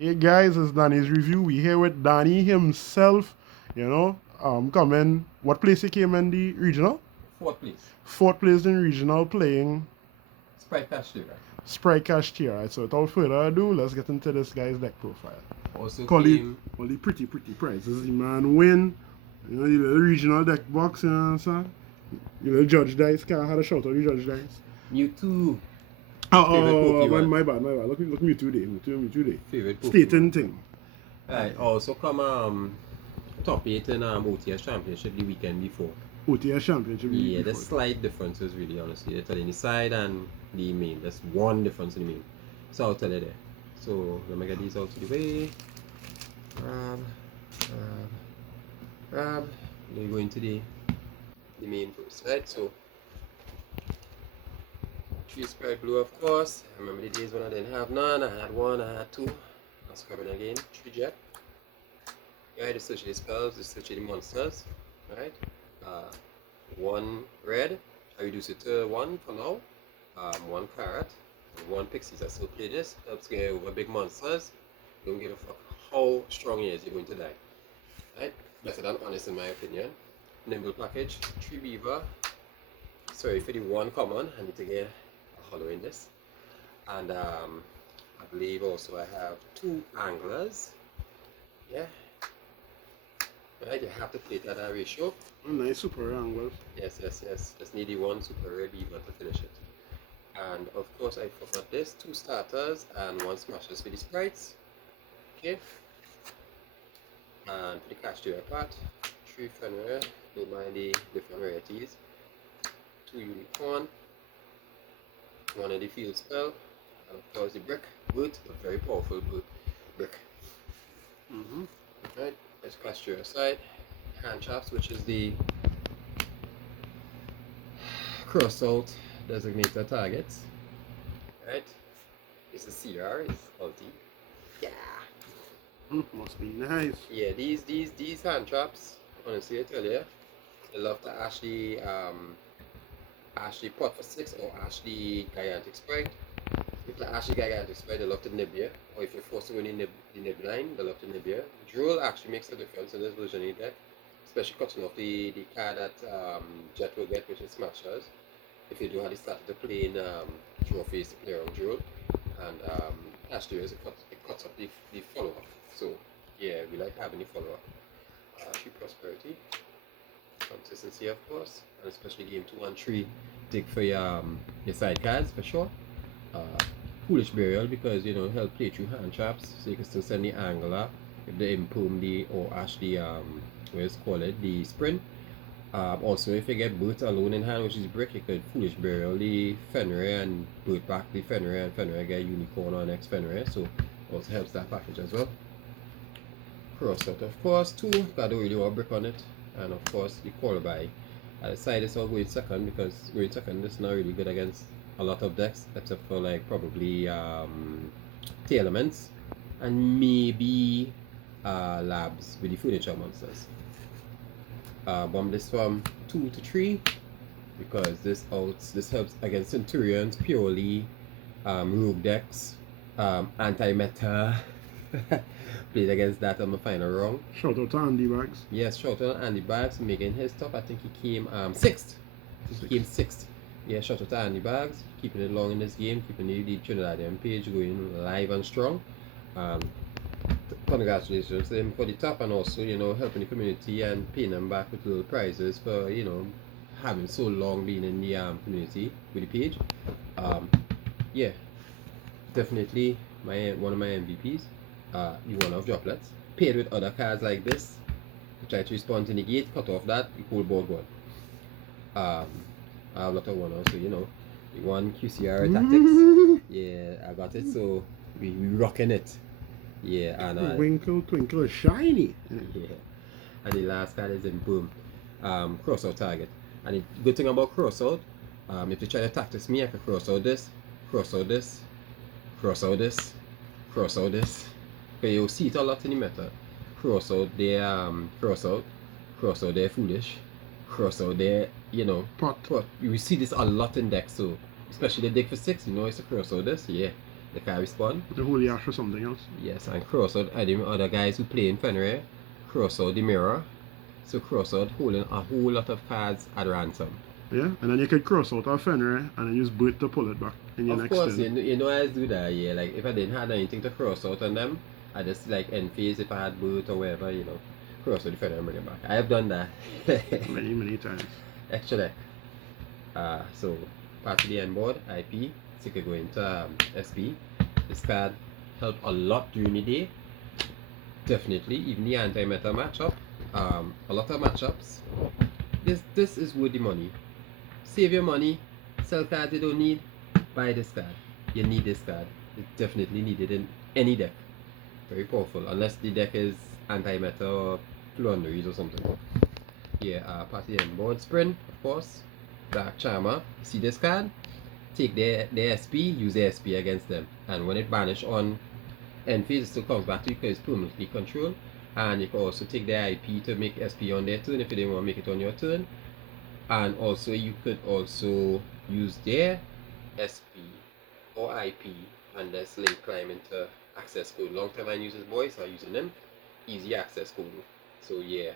Hey guys, it's Danny's review. We here with Danny himself. Coming. What place he came in the regional? Fourth place. Fourth place in regional, playing Spright Kashtira. Spright Kashtira. Right, so without further ado, let's get into this guy's deck profile. Also Call came all the pretty prizes. The man win. You know, the little regional deck box. You know what I'm saying? You know, judge dice. Can't have a shout out the judge dice. Mewtwo. My bad. Look me today. Favorite Pokemon. Stating thing. Right. Also come top 8 in OTS Championship the weekend before. OTS Championship. Yeah, there's slight differences really, honestly. They're telling the side and the main. There's one difference in the main. So I'll tell you there. So let me get these out to the way. Grab. Then we go into the main first, right? So 3 Spright Blue, of course. I remember the days when I didn't have none. I had 1, I had 2. I'll scrub it again. 3 Jet. Right, associate spells, associate monsters. Right. 1 red. I reduce it to 1 for now. 1 carrot. 1 pixies. I still play this. Helps get over big monsters. Don't give a fuck how strong he is, you're going to die. Right? Better than honest in my opinion. Nimble package. 3 beaver. Sorry for the 1 common. I need to get a hollow in this. And I believe also I have 2 anglers. Yeah. Right, you have to play that ratio. Oh, nice super anglers. Yes. Just need the 1 super red beaver to finish it. And of course I forgot this, 2 starters and 1 smashes for the sprites. Okay. And for the Kashtira part, 3 Fenrir, don't mind the different rarities. 2 unicorn, 1 of the field spell, and of course the brick, boot, a very powerful brick. Right, let's Kashtira aside. Hand traps, which is the cross out designated targets. Right, it's a CR, it's ulti. Yeah. Must be nice. Yeah, these hand traps, honestly I tell you, I love to actually pot for 6 or actually gigantic sprite. If like actually gigantic sprite, they love to nib you. Or if you're forced to win the nib line, they love to nib you. Drool actually makes a difference in this version of the deck. Especially cutting off the card that Jet will get, which is Smashers. If you do have the start to play in trophies to play around Drool. And Kashtira is it cuts off the follow up. So yeah, we like having the follow up. 3 prosperity. Consistency of course. And especially game 2 and 3. Dig for your side cards for sure. Foolish burial because help play through hand traps, so you can still send the angler if they improve the or actually what is called it, the sprint. Also if you get boot alone in hand, which is brick, you could foolish burial the Fenrir and boot back the Fenrir and Fenrir get unicorn on next Fenrir, so also helps that package as well. Cross out of course 2, but I don't really want brick on it, and of course the qualify. I decided I'll go in second because going second is not really good against a lot of decks, except for like probably the elements and maybe labs with the furniture monsters. Bomb this from 2 to 3 because this helps against Centurions purely, rogue decks, anti-meta. Played against that on my final wrong. Shout out to Andy Bags. Yes, shout out to Andy Bags making his top. I think he came 6th. He came 6th. Yeah, shout out to Andy Bags, keeping it long in this game, keeping the Trinidadian page going live and strong. Congratulations to him for the top, and also helping the community and paying them back with little prizes for having so long been in the community with the page. Yeah, definitely one of my MVPs. The one of droplets paired with other cards like this, try to respond to negate, cut off that, the whole board one. I have a lot of one also, the one QCR tactics. Yeah, I got it, so we rocking it. Yeah, and Winkle Twinkle shiny. Yeah, and the last card is in boom. Cross out target. And the good thing about cross out, if you try to tactics me, I can cross out this, cross out this, cross out this, cross out this. Okay, you'll see it a lot in the meta. Cross out their foolish, cross out their pot. You see this a lot in decks, so especially the deck for 6, it's a cross out this, yeah. they can't respond. The holy ash or something else. Yes, and cross out the other guys who play in Fenrir, cross out the mirror. So cross out holding a whole lot of cards at ransom. Yeah, and then you could cross out a Fenrir and then use boot to pull it back in your Of next course, turn. you know I do that, yeah. Like if I didn't have anything to cross out on them, I just like end phase if I had boot or whatever, you know, cross out the Fenrir and bring it back. I have done that. many times. Extra deck. So part of the end board, IP, so you could go into SP. This card helped a lot during the day. Definitely, even the anti-meta matchup. A lot of matchups. This is worth the money. Save your money, sell cards you don't need, buy this card. You need this card. It's definitely needed in any deck. Very powerful, unless the deck is anti-meta or plunderies or something. Yeah, party end board sprint, of course. Dark Charmer. See this card? Take their SP, use their SP against them. And when it banish on end phase, it still comes back to you because it's permanently controlled. And you can also take their IP to make SP on their turn if you didn't want to make it on your turn. And also you could also use their SP or IP and let's link climb into access code. Long time I use this boys are using them. Easy access code. So yeah.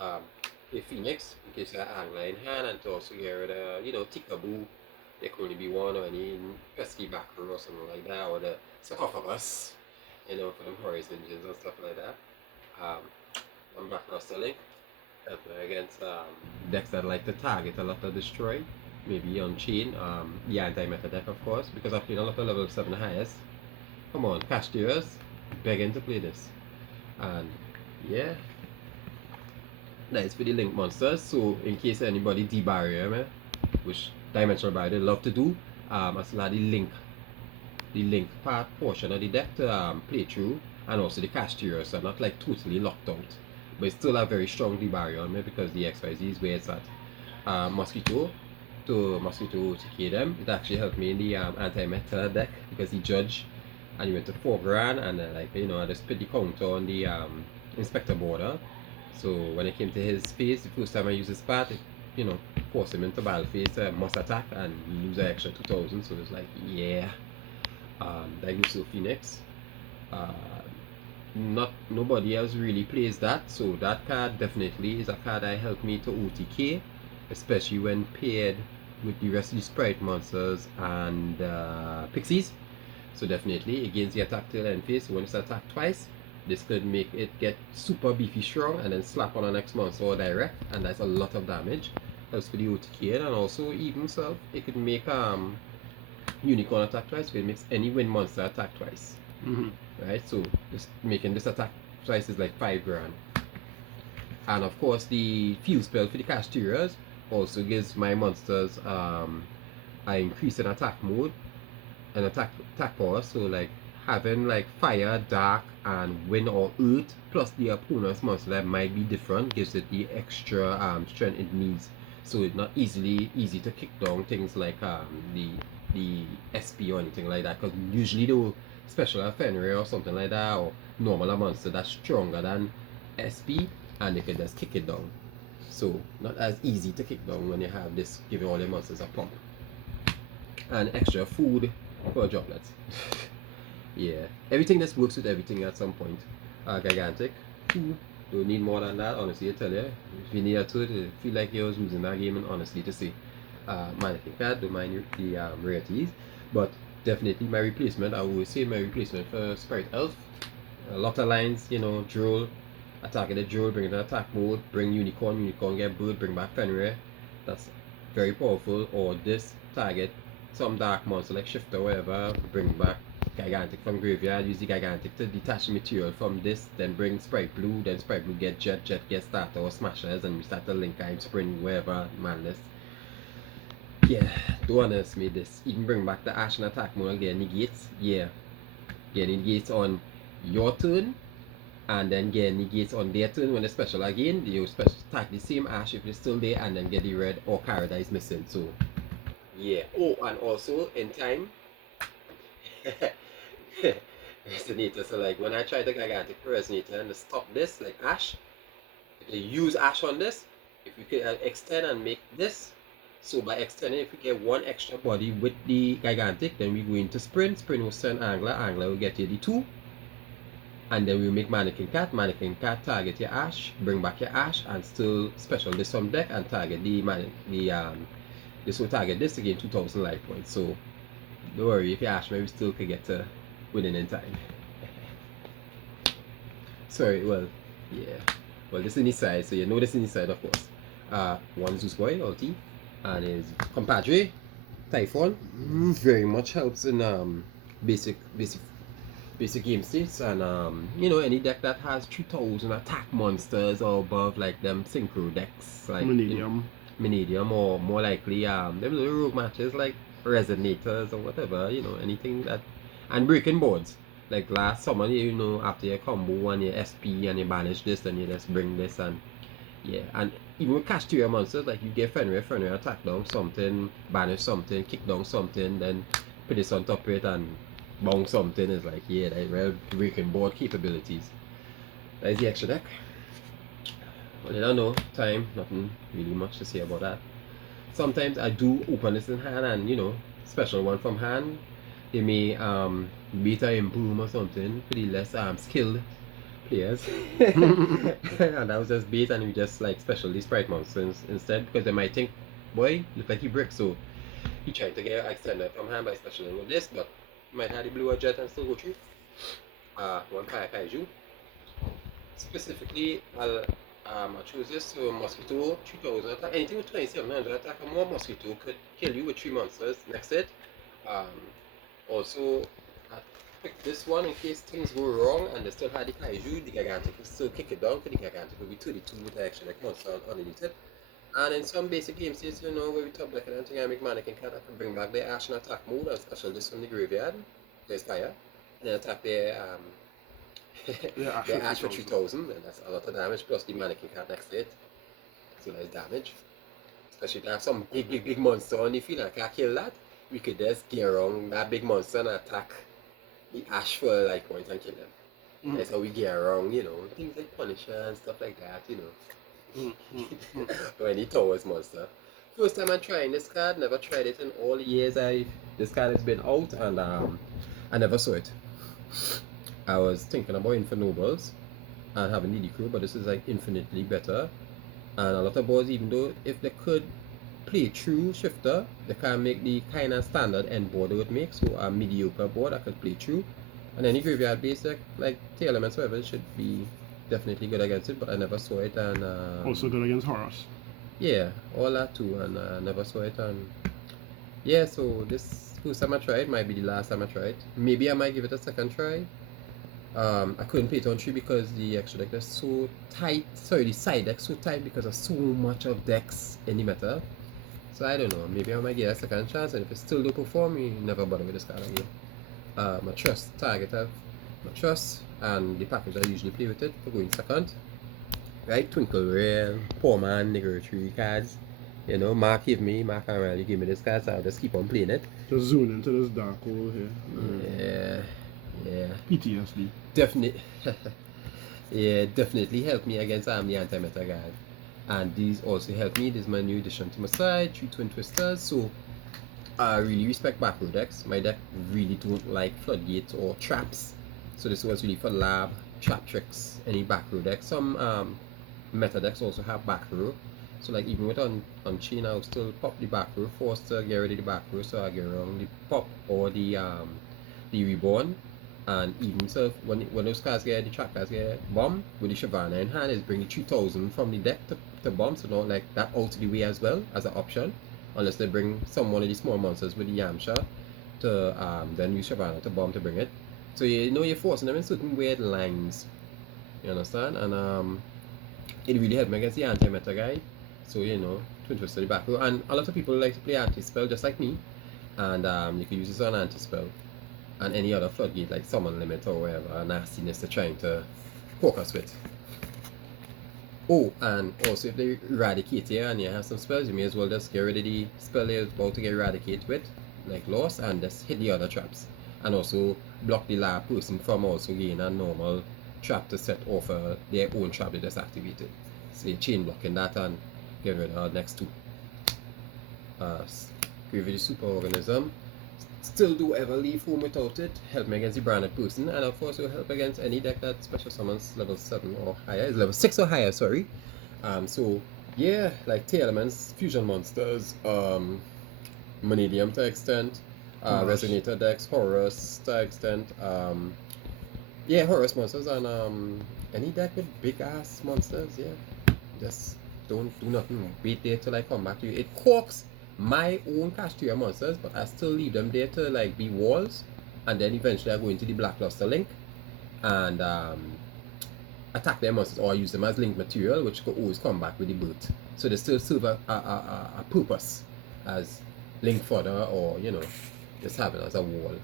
A Phoenix in case you have angler in hand, and to also get rid of, you know, Tickaboo. There could only be one, or any pesky backer or something like that, or the sarcophagus, you know, for them horizon engines and stuff like that. I'm back now selling against decks that like to target a lot of destroy, maybe on chain, the anti-meta deck of course, because I've played a lot of level 7 highest. Come on, Kashtiras, begging to play this. And yeah, that's for the link monsters. So in case anybody debarrier me, which dimensional barrier they love to do, I still have the link part portion of the deck to play through, and also the Kashtira, so I'm not like totally locked out, but it's still a very strong debarrier on me because the XYZ is where it's at. Mosquito to kill them. It actually helped me in the anti-meta deck because he judged and he went to 4 grand, and like, you know, I just put the counter on the inspector border. So when it came to his phase, the first time I used his part, it, you know, forced him into battle phase, must attack, and he lose an extra 2000. So it's like, yeah. Diagnosis Phoenix. Nobody else really plays that, so that card definitely is a card that helped me to OTK, especially when paired with the rest of the Spright monsters and pixies. So definitely against the attack till end phase, so when it's attacked twice, this could make it get super beefy strong and then slap on the next monster or direct, and that's a lot of damage. Helps for the OTK, and also even self, it could make unicorn attack twice, so it makes any wind monster attack twice. Right, so just making this attack twice is like 5 grand. And of course the fuse spell for the Kashtiras also gives my monsters an increase in attack mode and attack power, so like having like fire, dark and wind or earth plus the opponent's monster that might be different gives it the extra strength it needs, so it's not easy to kick down things like the SP or anything like that, because usually they will special Fenrir or something like that, or normal monster that's stronger than SP, and they can just kick it down. So not as easy to kick down when you have this giving all your monsters a pump. And extra food for droplets. Yeah, everything that works with everything at some point. Gigantic. Don't need more than that, honestly, I tell you. If you need a two, feel like you're losing that game, and honestly to say. Mannequin card, don't mind the rarities, but definitely my replacement, I would say my replacement for Spright Elf. A lot of lines, you know, Droll, attacking the Droll, bring it in attack mode, bring Unicorn get bird, bring back Fenrir. That's very powerful. Or this target some dark monster like Shifter or whatever, bring back Gigantic from graveyard, use the Gigantic to detach the material from this, then bring Spright Blue, then Spright Blue get Jet get Starter or Smashers, and we start to link time spring wherever madness. Yeah, don't underestimate this. Even bring back the Ash and attack mode and get negates. Yeah, get negates on your turn, and then get negates on their turn when they special again. You special attack the same Ash if it's still there, and then get the red or card that is missing. So yeah. Oh, and also in time, resonator. So like when I try the Gigantic resonator and to stop this, like Ash, if you use Ash on this, if you could extend and make this So by extending, if we get one extra body with the gigantic, then we go into sprint. Sprint will send angler. Angler will get you the 2. And then we'll make mannequin cat. Mannequin cat target your ash, bring back your ash, and still special this some deck and target this will target this again 2000 life points. So don't worry, if you ash, maybe still could get to winning in time. Sorry, well, yeah. Well, this is inside, so you know this is inside, of course. One Zeus boy, ulti, and his compadre, Typhon, very much helps in basic game states, and you know, any deck that has 3000 attack monsters or above, like them synchro decks, like Minidium, or more likely them little rogue matches like Resonators or whatever, you know, anything that, and breaking boards. Like last summer, you know, after your combo and your SP and you banish this and you just bring this, and yeah, and even with Kashtira monsters, like you get Fenrir attack down something, banish something, kick down something, then put this on top of it and bounce something. Is like, yeah, that real breaking board capabilities. That is the extra deck. Well, I don't know, time, nothing really much to say about that. Sometimes I do open this in hand and, you know, special one from hand. They may beta improve or something for the less skilled players. And that was just bait, and we just like special these Spright monsters instead, because they might think, boy, look like he bricks, so he tried to get extended from hand by specialing with this, but he might have the blue jet and still go through. One Kaiju. Specifically, I choose this, so Mosquito 3000 attack. Anything with 2700 attack or more, Mosquito could kill you with 3 monsters next hit. Also, I picked this one in case things go wrong and they still had the Kaiju. The Gigantic will still kick it down, because the Gigantic will be 2d2 with the extra like monster underneath it. And in some basic game states, you know, where we top deck and anything, I make Mannequin Cat, I can bring back the Ash and attack mode and special this from the graveyard. There's fire. And then attack their the Ash for 3000, and that's a lot of damage, plus the Mannequin Cat next to it. So that's damage. Especially if you have some big monster on the field and I can't kill that, we could just get around that big monster and attack the Ash for life points and kill them. That's how we get around, you know, things like Punisher and stuff like that, you know. Or any Towers monster. First time I'm trying this card, never tried it in all the years this card has been out, and I never saw it. I was thinking about Infernobles and having DD Crew, but this is like infinitely better. And a lot of boards, even though if they could play true shifter, they can make the kind of standard end board they would make, so a mediocre board I could play true. And any graveyard base deck, like T elements, whatever, should be definitely good against it, but I never saw it. And also good against Horus. Yeah, all that too, and I never saw it. And yeah, so this first time I tried might be the last time I tried. Maybe I might give it a second try. I couldn't play it on 3 because the extra deck is so tight. Sorry, the side deck so tight because of so much of decks in the meta. So I don't know, maybe I might get a second chance, and if it still don't perform, you never bother with this card again. My trust target have my trust, and the package I usually play with it for going second. Right, Twinkle Rare, Poor Man, Negatory cards. You know, Mark and Riley give me this card, so I'll just keep on playing it. Just zoom into this dark hole here. Yeah. PTSD. Definitely. Yeah, definitely helped me against the anti-meta guard. And these also help me. This is my new addition to my side, 3 Twin Twisters. So I really respect back row decks. My deck really don't like floodgates or traps. So this was really for lab, trap tricks, any back row deck. Some meta decks also have back row. So like even with on chain, I'll still pop the back row, forced to get rid of the back row, so I get around the pop or the reborn. And even so, when those cards get, the trap cards get bomb with the Shavana in hand, is bring the 3000 from the deck to bomb, so not like that out of the way as well as an option, unless they bring some one of the small monsters with the Yamcha to then use Shavana to bomb to bring it. So you know you're forcing them in certain weird lines, you understand? And it really helped me against the anti-meta guy. So you know, Twin Twister the back row, and a lot of people like to play anti-spell just like me, and you can use this on anti-spell and any other floodgate like summon limit or whatever nastiness they're trying to focus with. Oh, and also if they eradicate here and you have some spells, you may as well just get rid of the spell you're about to get eradicate with, like loss, and just hit the other traps. And also block the lab person from also getting a normal trap to set off their own trap they just activated. So you're chain blocking that and getting rid of the next 2. Give you the super organism. Still do ever leave home without it. Help me against the branded person, and of course it will help against any deck that special summons level 7 or higher. Is level 6 or higher, sorry. So yeah, like T elements, fusion monsters, Monedium to extent, Resonator decks, Horus to extent, yeah, Horus monsters, and any deck with big ass monsters, yeah. Just don't do nothing. Wait there till I come back to you. It corks my own Kashtira monsters, but I still leave them there to like be walls, and then eventually I go into the Blackluster link and attack their monsters, or use them as link material, which could always come back with the boot. So they still serve a purpose as link fodder, or you know, just having as a wall.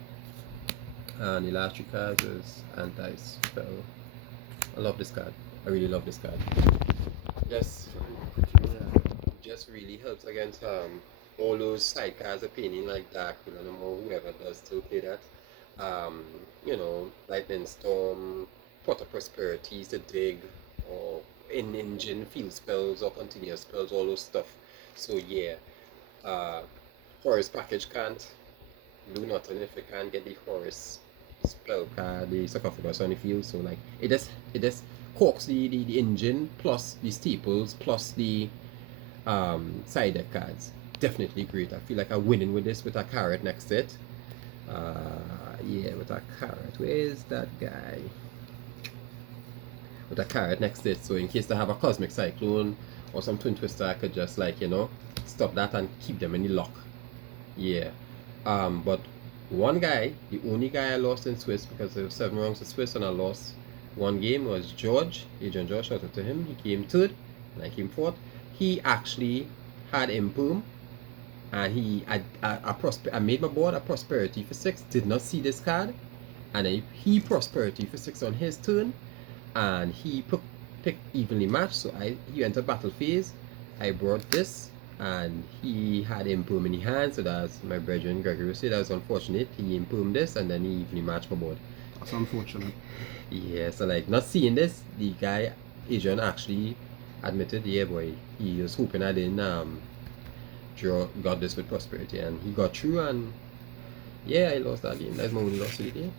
And the last 3 cards is anti-spell. I love this card. I really love this card. Yes, just really helps against all those side cards appearing like Dark Villain or whoever does still play that. You know, Lightning Storm, Pot of Prosperity to dig, or in engine field spells or continuous spells, all those stuff. So yeah, Horus package can't do nothing if you can't get the Horus spell card, the sarcophagus on the field. So like it just corks the engine plus the steeples plus the side deck cards. Definitely great. I feel like I'm winning with this with a carrot next to it. Yeah, with a carrot. Where's that guy? With a carrot next to it. So in case they have a Cosmic Cyclone or some Twin Twister, I could just like, you know, stop that and keep them in the lock. Yeah. But one guy, the only guy I lost in Swiss, because there were 7 rounds of Swiss and I lost one game, was George. Agent George, shout out to him. He came 3rd and I came 4th. He actually had Imperm, and I made my board a Prosperity for 6, did not see this card, and then he Prosperity for 6 on his turn, and he picked evenly matched. So he entered battle phase. I brought this, and he had Imperm in his hand, so that's my brethren Gregory said that was unfortunate. He Impermed this, and then he evenly matched my board. That's unfortunate. Yeah, so like not seeing this, the guy Adrian actually admitted, yeah boy, he was hoping I didn't got this with Prosperity, and he got through, and yeah, I lost that game. That's my only loss of the day.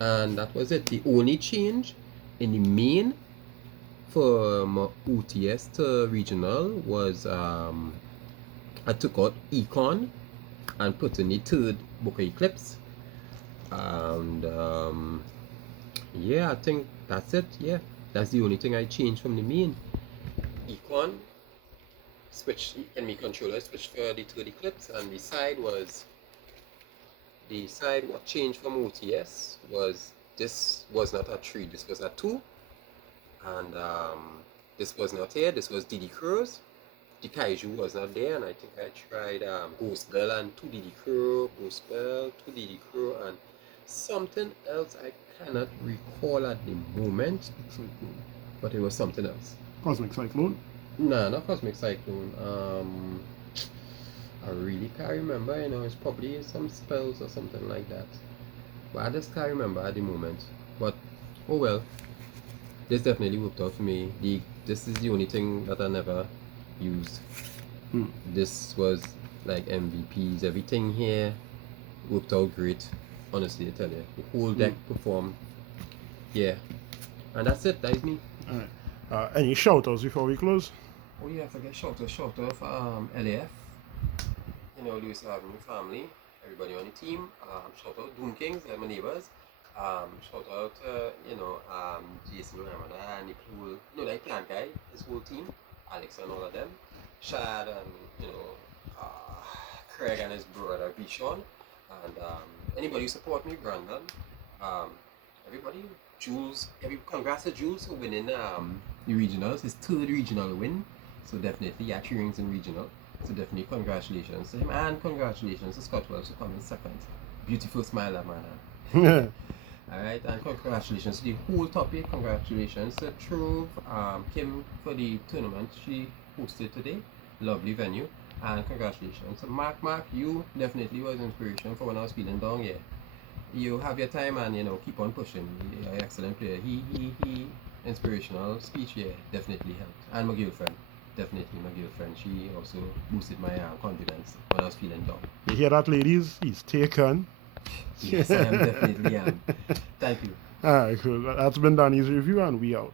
And that was it. The only change in the main from OTS to regional was I took out Econ and put in the 3rd Book of Eclipse, and yeah, I think that's it. Yeah, that's the only thing I changed from the main. Econ switch enemy controller switched for the 3rd Eclipse, and the side what changed from OTS was this was not a 3, this was a 2, and this was not here, this was DD Crows. The Kaiju was not there, and I think I tried Ghost Bell and 2 DD Crow, Ghost Bell, 2 DD Crow, and something else I cannot recall at the moment, but it was something else. Cosmic Cyclone? Nah, not Cosmic Cyclone. I really can't remember, you know, it's probably some spells or something like that. But I just can't remember at the moment. But, oh well. This definitely worked out for me. This is the only thing that I never used. This was like MVPs. Everything here worked out great. Honestly, I tell you. The whole deck performed. Yeah. And that's it. That is me. Alright. Any shout-outs before we close? Oh yeah, I forget shout out for LAF. You know, Lewis Avenue family, everybody on the team. Shout out Doom Kings, they're my neighbors. Shout out you know, Jason Ramada and Nicole, you know, like Plant Guy, his whole team, Alex and all of them. Shad and you know, Craig and his brother Vishon, and anybody who support me, Brandon. Everybody, Jules, congrats to Jules for winning the regionals, his 3rd regional win. So definitely, yeah, 3 rings in regional. So definitely congratulations to him, and congratulations to Scott Wells for coming 2nd. Beautiful smile, that man. Alright, and congratulations to the whole top 8. Congratulations to Trove, Kim for the tournament she hosted today. Lovely venue. And congratulations to Mark. You definitely was inspiration for when I was feeling down. Yeah, you have your time, and you know, keep on pushing. You're an excellent player. He inspirational speech, yeah, definitely helped. And my girlfriend. definitely my girlfriend. She also boosted my confidence when I was feeling down. You hear that, ladies? He's taken. Yes, I am definitely am. Thank you. Alright, cool. That's been Danny's review, and we out.